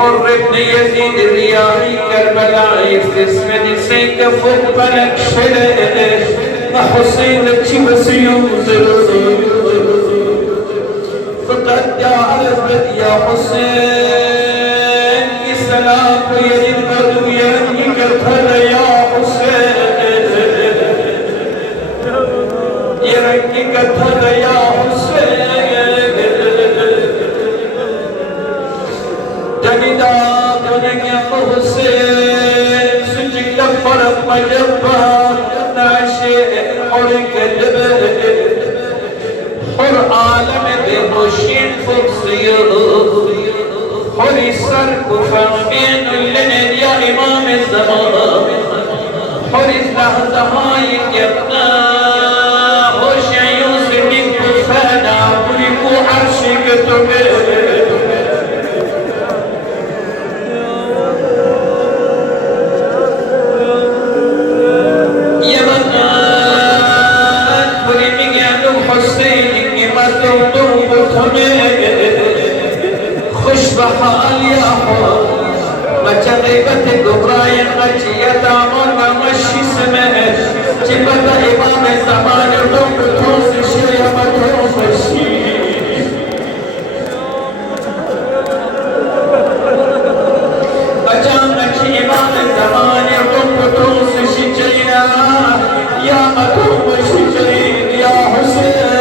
حر ابن يزيد الرياحي كربلاء يستسمد سيكف بلك شلق حسين تشبسي فقد جاء الأسبد يا حسين السلام يجد بدو يرميك الفل يا حسين يرميك الفل يا حسين جميدا دونك يا حسين سجك لفرق مجبا نعشي حرك اللبن حر عالم بمشين فوقسيه حر السرق فامين لنا يا إمام الزمان حر الزهد هاي يبنى حش يوسف منك فانا حرق عرشك تبه خوش بحال يا حور مچا غيبت قبراين مچية عمر ومشي سمه جبت إمام الزمان دوم بتوس شيء مدروس الشيء مچا مچي إمام الزمان دوم بتوس شيء يا مدروس شيء يا حسين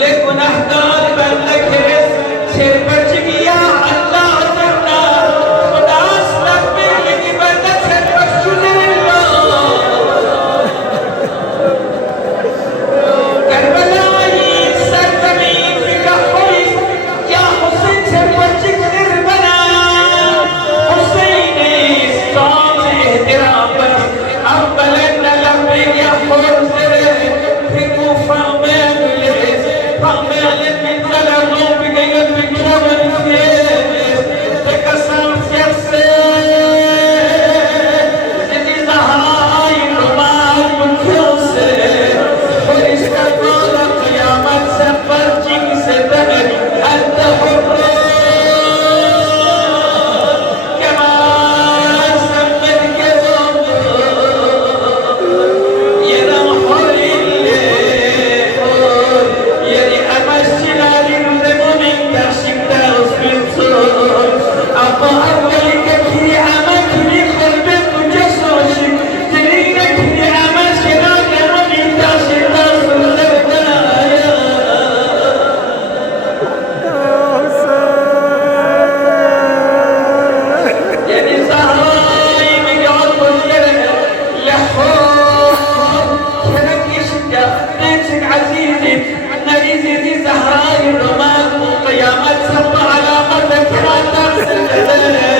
लेकिन अहदार बंद करे सिर पर चिकिया अल्लाह करना उदास लग में लगी बंद सिर पर चुनरिया करबलाई सरजमीन का कोई क्या हुसैन सिर पर चिकन बना हुसैन इस्लाम एहतराम पर अब बलंद लम्बे या खुद तेरे फिकू फामे زهراء الرماد وقيامات سبع على قدك ما تغسل